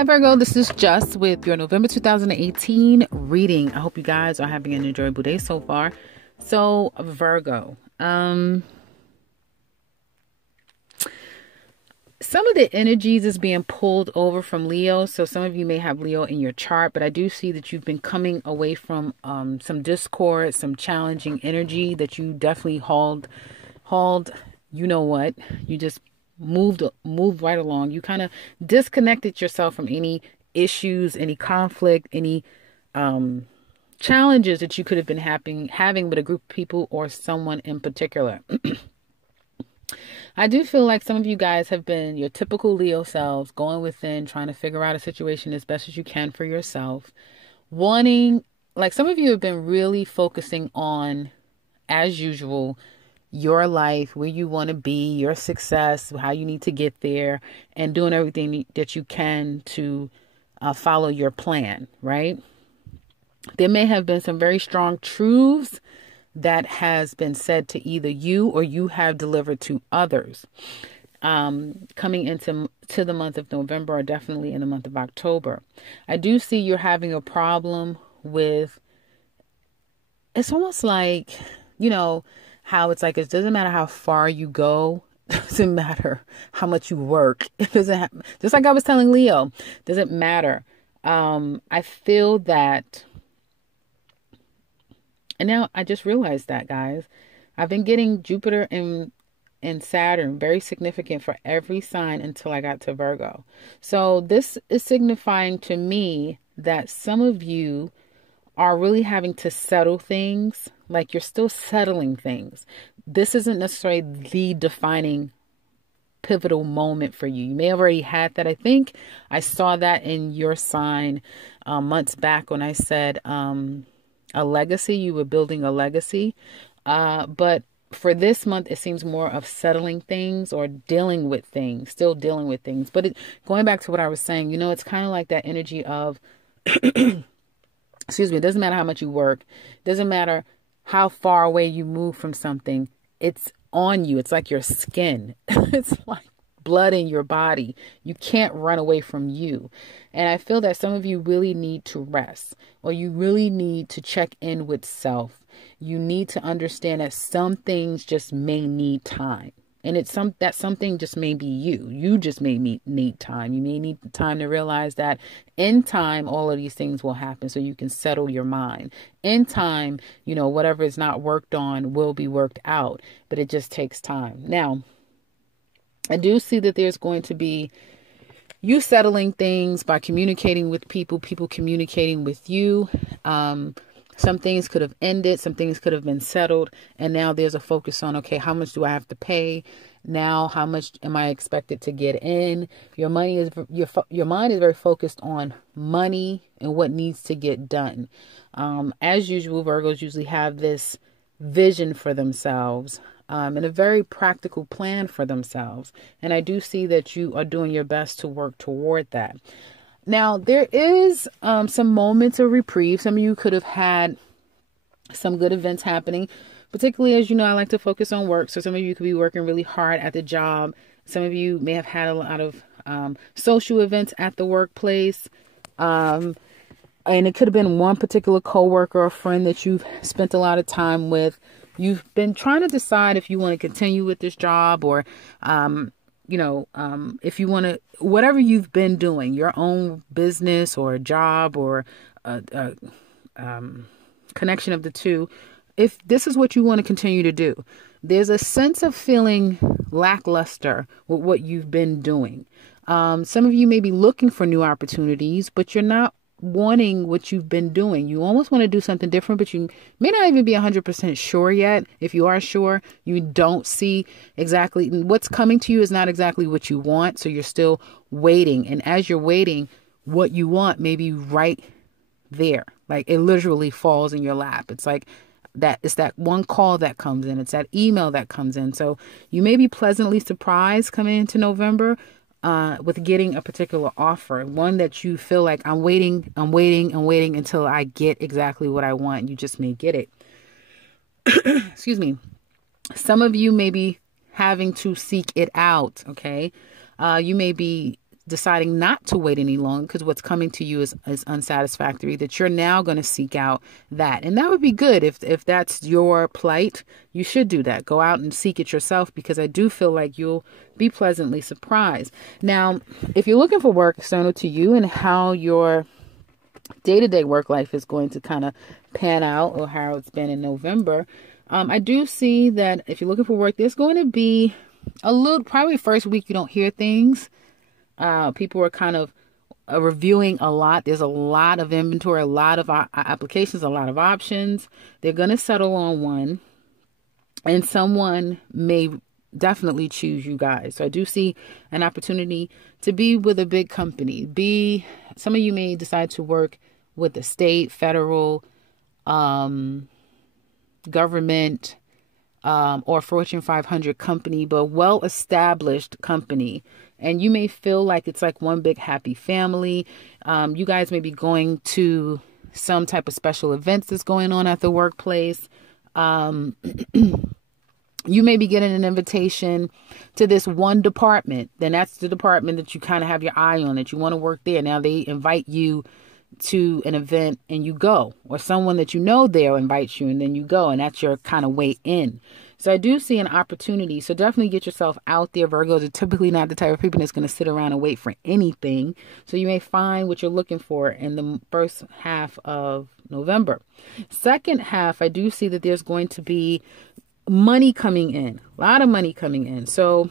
Hi Virgo, this is Just with your November 2018 reading. I hope you guys are having an enjoyable day so far. So Virgo, some of the energies is being pulled over from Leo. So some of you may have Leo in your chart, but I do see that you've been coming away from some discord, some challenging energy that you definitely hauled, you know what, you just moved right along. You kind of disconnected yourself from any issues, any conflict, any challenges that you could have been having with a group of people or someone in particular. I do feel like some of you guys have been your typical Leo selves, going within, trying to figure out a situation as best as you can for yourself, wanting, like some of you have been really focusing on, as usual, your life, where you want to be, your success, how you need to get there, and doing everything that you can to follow your plan, right? There may have been some very strong truths that has been said to either you or you have delivered to others coming into the month of November, or definitely in the month of October. I do see you're having a problem with, it's almost like, how it's like, it doesn't matter how far you go. It doesn't matter how much you work. It doesn't just like I was telling Leo, doesn't matter. I feel that, and now I just realized that, guys, I've been getting Jupiter and Saturn very significant for every sign until I got to Virgo. So this is signifying to me that some of you are really having to settle things, like you're still settling things. This isn't necessarily the defining pivotal moment for you. You may have already had that. I think I saw that in your sign months back when I said a legacy. You were building a legacy. But for this month, it seems more of settling things or dealing with things, still dealing with things. But going back to what I was saying, it's kind of like that energy of excuse me, it doesn't matter how much you work. It doesn't matter how far away you move from something. It's on you. It's like your skin. It's like blood in your body. You can't run away from you. And I feel that some of you really need to rest, or you really need to check in with self. You need to understand that some things just may need time. And that something just may be you. You just may need time. You may need time to realize that in time, all of these things will happen so you can settle your mind. In time, whatever is not worked on will be worked out, but it just takes time. Now, I do see that there's going to be you settling things by communicating with people communicating with you. Some things could have ended, some things could have been settled, and now there's a focus on, okay, how much do I have to pay? Now, how much am I expected to get in? Your mind is very focused on money and what needs to get done. As usual, Virgos usually have this vision for themselves and a very practical plan for themselves. And I do see that you are doing your best to work toward that. Now, there is some moments of reprieve. Some of you could have had some good events happening, particularly, as you know, I like to focus on work. So some of you could be working really hard at the job. Some of you may have had a lot of social events at the workplace. And it could have been one particular coworker or friend that you've spent a lot of time with. You've been trying to decide if you want to continue with this job, or if you want to, whatever you've been doing, your own business or a job or a connection of the two, if this is what you want to continue to do, there's a sense of feeling lackluster with what you've been doing. Some of you may be looking for new opportunities, but you're not wanting what you've been doing. You almost want to do something different, but you may not even be 100% sure yet. If you are sure, you don't see exactly what's coming to you is not exactly what you want. So you're still waiting. And as you're waiting, what you want may be right there. Like it literally falls in your lap. It's like that. It's that one call that comes in. It's that email that comes in. So you may be pleasantly surprised coming into November with getting a particular offer, one that you feel like I'm waiting until I get exactly what I want. You just may get it. Excuse me. Some of you may be having to seek it out. Okay. You may be deciding not to wait any longer because what's coming to you is unsatisfactory, that you're now going to seek out that. And that would be good if that's your plight. You should do that. Go out and seek it yourself, because I do feel like you'll be pleasantly surprised. Now, if you're looking for work external to you and how your day-to-day work life is going to kind of pan out, or how it's been in November, I do see that if you're looking for work, there's going to be a little, probably first week you don't hear things. People are kind of reviewing a lot. There's a lot of inventory, a lot of applications, a lot of options. They're going to settle on one, and someone may definitely choose you guys. So I do see an opportunity to be with a big company. Some of you may decide to work with the state, federal, government, or Fortune 500 company, but well-established company. And you may feel like it's like one big happy family. You guys may be going to some type of special events that's going on at the workplace. You may be getting an invitation to this one department. Then that's the department that you kind of have your eye on, that you want to work there. Now they invite you to an event and you go, or someone that you know there invites you and then you go, and that's your kind of way in. So I do see an opportunity. So definitely get yourself out there. Virgos are typically not the type of people that's going to sit around and wait for anything. So you may find what you're looking for in the first half of November. Second half, I do see that there's going to be money coming in, a lot of money coming in. So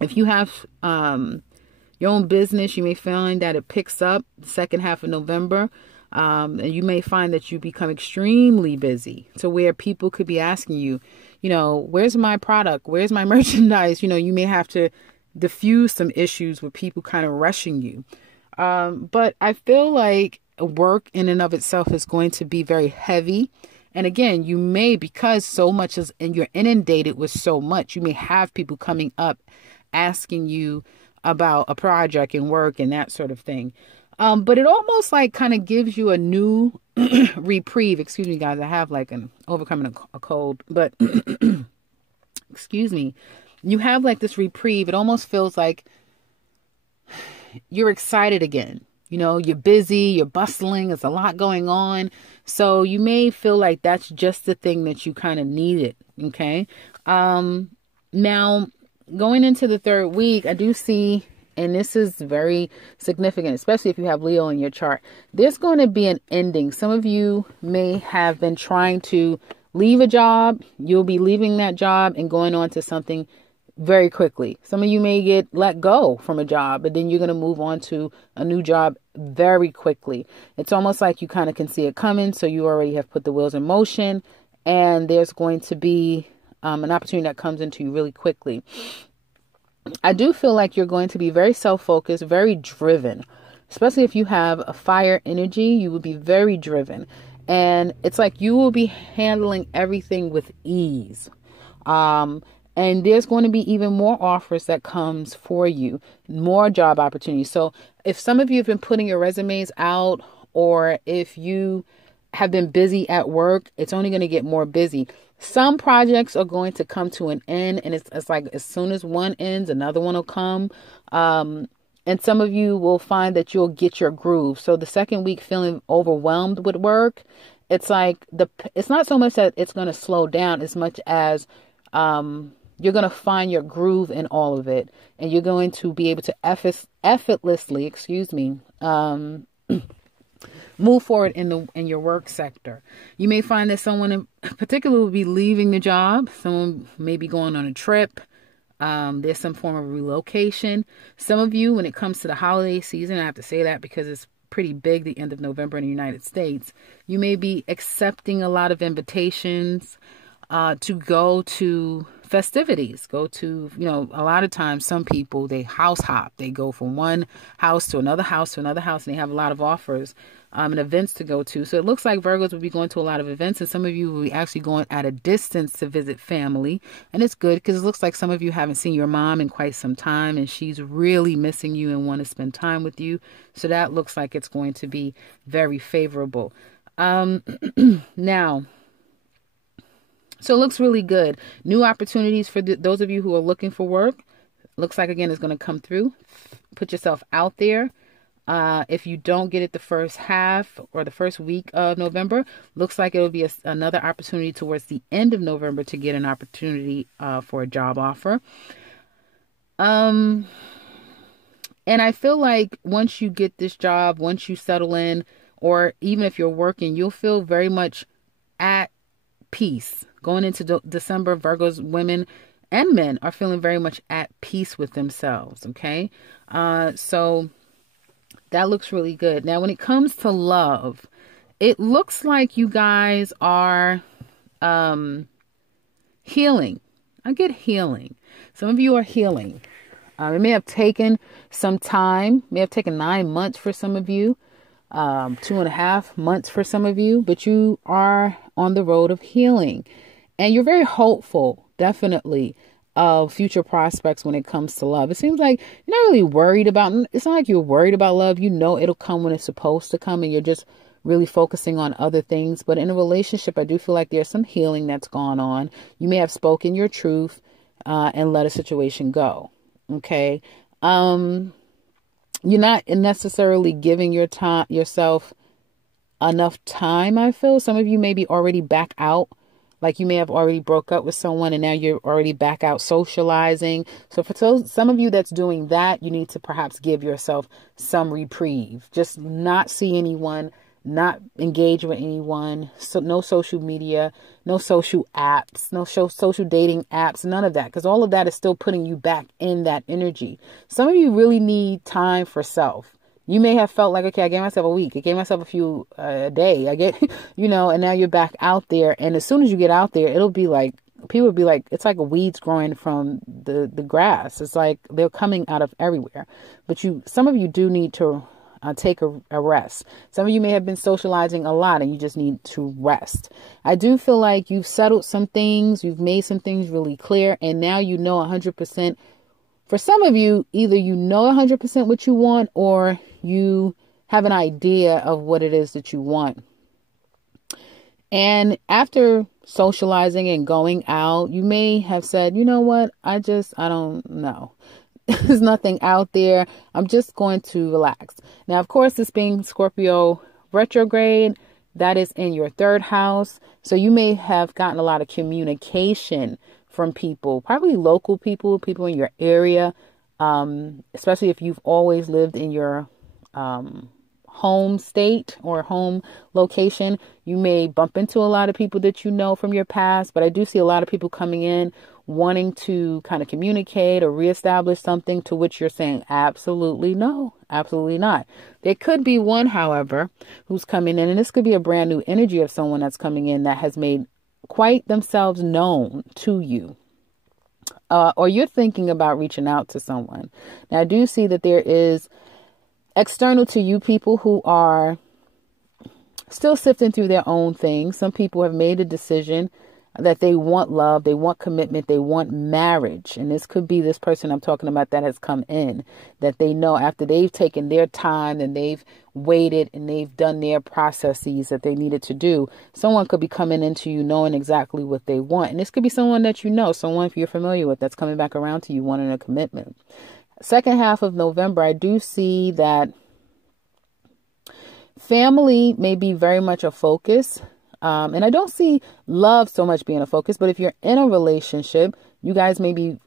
if you have your own business, you may find that it picks up the second half of November. And you may find that you become extremely busy, to where people could be asking you, where's my product? Where's my merchandise? You may have to diffuse some issues with people kind of rushing you. But I feel like work in and of itself is going to be very heavy. And again, you may, because so much is, and you're inundated with so much, you may have people coming up asking you about a project and work and that sort of thing. But it almost like kind of gives you a new reprieve. Excuse me, guys. I have like an overcoming a cold, but excuse me. You have like this reprieve. It almost feels like you're excited again. You're busy, you're bustling. There's a lot going on. So you may feel like that's just the thing that you kind of needed. Okay. Now going into the third week, I do see, and this is very significant, especially if you have Leo in your chart, there's going to be an ending. Some of you may have been trying to leave a job. You'll be leaving that job and going on to something very quickly. Some of you may get let go from a job, but then you're going to move on to a new job very quickly. It's almost like you kind of can see it coming. So you already have put the wheels in motion, and there's going to be an opportunity that comes into you really quickly. I do feel like you're going to be very self-focused, very driven, especially if you have a fire energy. You will be very driven, and it's like you will be handling everything with ease. And there's going to be even more offers that comes for you, more job opportunities. So if some of you have been putting your resumes out, or if you have been busy at work, it's only going to get more busy. Some projects are going to come to an end, and it's like as soon as one ends, another one will come. And some of you will find that you'll get your groove. So the second week feeling overwhelmed with work, it's like it's not so much that it's going to slow down as much as you're going to find your groove in all of it, and you're going to be able to effortlessly, move forward in your work sector. You may find that someone in particular will be leaving the job. Someone may be going on a trip. There's some form of relocation. Some of you, when it comes to the holiday season, I have to say that because it's pretty big, the end of November in the United States, you may be accepting a lot of invitations to go to festivities, go to, a lot of times some people, they house hop. They go from one house to another house to another house, and they have a lot of offers and events to go to. So it looks like Virgos will be going to a lot of events, and some of you will be actually going at a distance to visit family. And it's good because it looks like some of you haven't seen your mom in quite some time, and she's really missing you and want to spend time with you. So that looks like it's going to be very favorable. Now, so it looks really good. New opportunities for those of you who are looking for work. Looks like, again, it's going to come through. put yourself out there. If you don't get it the first half or the first week of November, looks like it'll be another opportunity towards the end of November to get an opportunity for a job offer. And I feel like once you get this job, once you settle in, or even if you're working, you'll feel very much at peace. Going into December, Virgo's women and men are feeling very much at peace with themselves. Okay. So that looks really good. Now, when it comes to love, it looks like you guys are healing. I get healing. Some of you are healing. It may have taken some time, may have taken 9 months for some of you, 2.5 months for some of you, but you are on the road of healing. And you're very hopeful, definitely, of future prospects when it comes to love. It seems like you're not really worried about, it's not like you're worried about love. You know it'll come when it's supposed to come, and you're just really focusing on other things. But in a relationship, I do feel like there's some healing that's gone on. You may have spoken your truth and let a situation go. Okay. You're not necessarily giving yourself enough time, I feel. Some of you may be already back out. Like you may have already broke up with someone and now you're already back out socializing. So for some of you that's doing that, you need to perhaps give yourself some reprieve. Just not see anyone, not engage with anyone. So no social media, no social apps, no social dating apps, none of that. Because all of that is still putting you back in that energy. Some of you really need time for self. You may have felt like, okay, I gave myself a week. I gave myself a day. And now you're back out there. And as soon as you get out there, it'll be like, people will be like, it's like weeds growing from the grass. It's like they're coming out of everywhere. But some of you do need to take a rest. Some of you may have been socializing a lot and you just need to rest. I do feel like you've settled some things. You've made some things really clear. And now you know 100%. For some of you, either you know 100% what you want or you have an idea of what it is that you want. And after socializing and going out, you may have said, you know what? I don't know. There's nothing out there. I'm just going to relax. Now, of course, this being Scorpio retrograde, that is in your 3rd house. So you may have gotten a lot of communication from people, probably local people in your area, especially if you've always lived in your home state or home location. You may bump into a lot of people that you know from your past, but I do see a lot of people coming in wanting to kind of communicate or reestablish something, to which you're saying absolutely no, absolutely not. There could be one, however, who's coming in, and this could be a brand new energy of someone that's coming in that has made quite themselves known to you, or you're thinking about reaching out to someone. Now, I do see that there is external to you people who are still sifting through their own things. Some people have made a decision that they want love, they want commitment, they want marriage. And this could be this person I'm talking about that has come in, that they know after they've taken their time and they've waited and they've done their processes that they needed to do. Someone could be coming into you knowing exactly what they want. And this could be someone that you know, someone if you're familiar with, that's coming back around to you wanting a commitment. 2nd half of November, I do see that family may be very much a focus. And I don't see love so much being a focus, but if you're in a relationship, you guys may be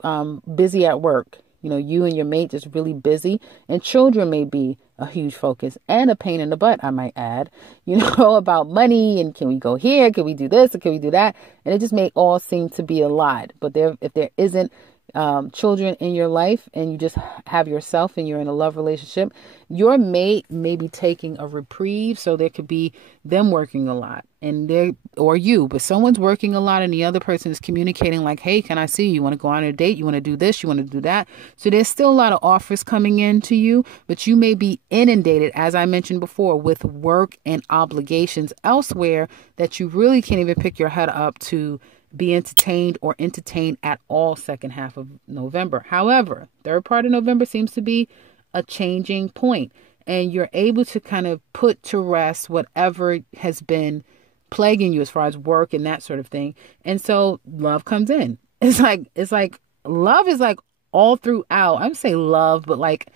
busy at work. You know, you and your mate just really busy, and children may be a huge focus and a pain in the butt, I might add, about money and can we go here? Can we do this? Or can we do that? And it just may all seem to be a lot. But if there isn't children in your life and you just have yourself and you're in a love relationship, your mate may be taking a reprieve. So there could be them working a lot but someone's working a lot and the other person is communicating like, hey, can I see you? You want to go on a date? You want to do this? You want to do that? So there's still a lot of offers coming in to you, but you may be inundated, as I mentioned before, with work and obligations elsewhere that you really can't even pick your head up to be entertained or entertain at all 2nd half of November. However, 3rd part of November seems to be a changing point, and you're able to kind of put to rest whatever has been plaguing you as far as work and that sort of thing. And so love comes in. It's like love is like all throughout. I'm saying love, but like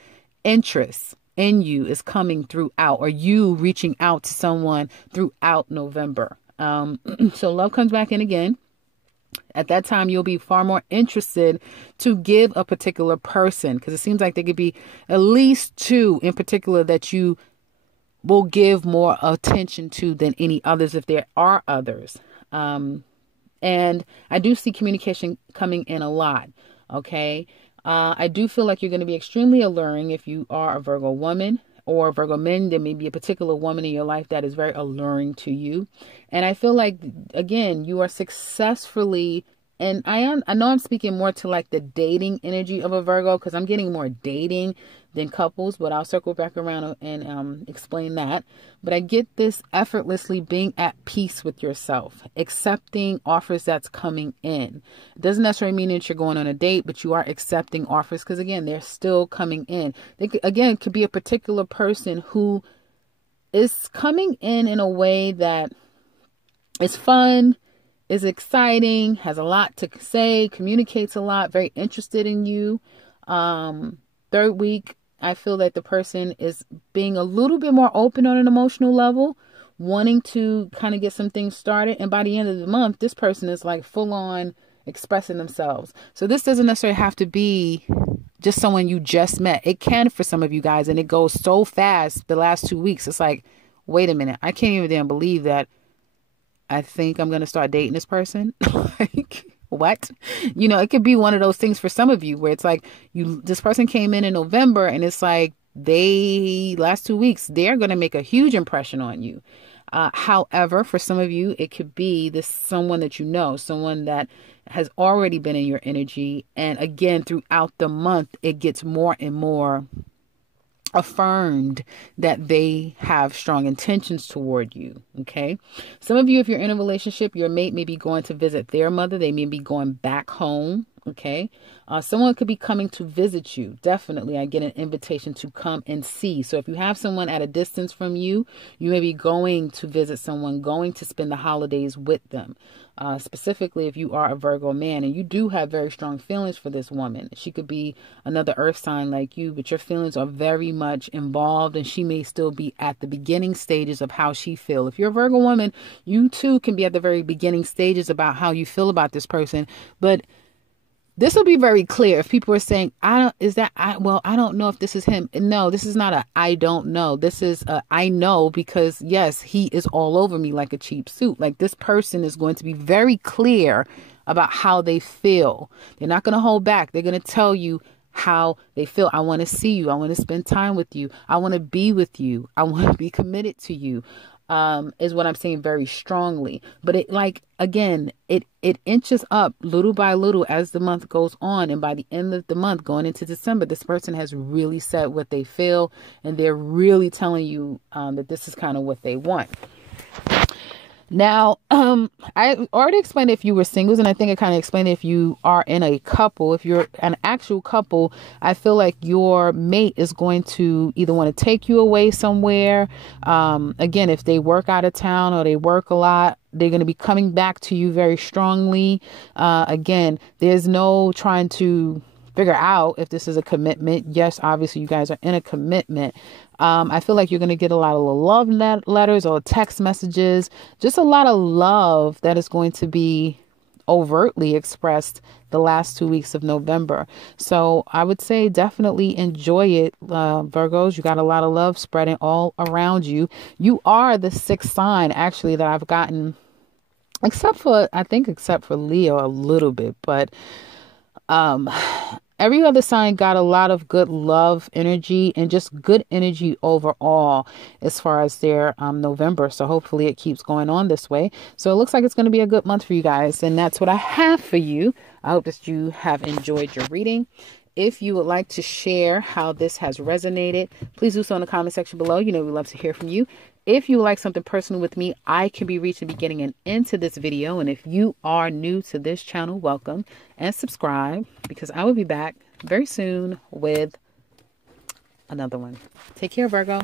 interest in you is coming throughout, or you reaching out to someone throughout November. So love comes back in again. At that time, you'll be far more interested to give a particular person, because it seems like there could be at least two in particular that you will give more attention to than any others, if there are others. And I do see communication coming in a lot. Okay. I do feel like you're going to be extremely alluring if you are a Virgo woman or Virgo men. There may be a particular woman in your life that is very alluring to you. And I feel like, again, you are successfully, and I know I'm speaking more to like the dating energy of a Virgo, because I'm getting more dating than couples, but I'll circle back around and explain that. But I get this effortlessly being at peace with yourself, accepting offers that's coming in. It doesn't necessarily mean that you're going on a date, but you are accepting offers, because again, they're still coming in. They could, again, could be a particular person who is coming in a way that is fun, is exciting, has a lot to say, communicates a lot, very interested in you. Third week, I feel that the person is being a little bit more open on an emotional level, wanting to kind of get some things started. And by the end of the month, this person is like full on expressing themselves. So this doesn't necessarily have to be just someone you just met. It can for some of you guys, and it goes so fast the last 2 weeks. It's like, wait a minute, I can't even damn believe that I think I'm going to start dating this person. Like, what? You know, it could be one of those things for some of you where it's like this person came in November, and it's like last 2 weeks, they're going to make a huge impression on you. However, for some of you, it could be someone that you know, someone that has already been in your energy. And again, throughout the month, it gets more and more affirmed that they have strong intentions toward you. Okay. Some of you, if you're in a relationship, your mate may be going to visit their mother. They may be going back home. Okay. Someone could be coming to visit you. Definitely, I get an invitation to come and see. So if you have someone at a distance from you, you may be going to visit someone, going to spend the holidays with them. Specifically, if you are a Virgo man and you do have very strong feelings for this woman, she could be another earth sign like you, but your feelings are very much involved, and she may still be at the beginning stages of how she feels. If you're a Virgo woman, you too can be at the very beginning stages about how you feel about this person. But this will be very clear if people are saying, I don't know if this is him. No, this is not I don't know. This is I know, because yes, he is all over me like a cheap suit. Like, this person is going to be very clear about how they feel. They're not going to hold back. They're going to tell you how they feel. I want to see you. I want to spend time with you. I want to be with you. I want to be committed to you. Is what I'm saying very strongly. But it inches up little by little as the month goes on. And by the end of the month, going into December, this person has really said what they feel, and they're really telling you that this is kind of what they want. Now, I already explained if you were singles, and I think I kind of explained if you are in a couple. If you're an actual couple, I feel like your mate is going to either want to take you away somewhere. Again, if they work out of town or they work a lot, they're going to be coming back to you very strongly. Again, there's no trying to figure out if this is a commitment. Yes, obviously you guys are in a commitment. I feel like you're going to get a lot of love letters or text messages, just a lot of love that is going to be overtly expressed the last 2 weeks of November. So I would say definitely enjoy it, Virgos. You got a lot of love spreading all around you. You are the sixth sign actually that I've gotten, except for Leo a little bit, but every other sign got a lot of good love energy and just good energy overall as far as their November. So hopefully it keeps going on this way. So it looks like it's going to be a good month for you guys. And that's what I have for you. I hope that you have enjoyed your reading. If you would like to share how this has resonated, please do so in the comment section below. You know, we love to hear from you. If you would like something personal with me, I can be reached at the beginning and into this video. And if you are new to this channel, welcome and subscribe, because I will be back very soon with another one. Take care, Virgo.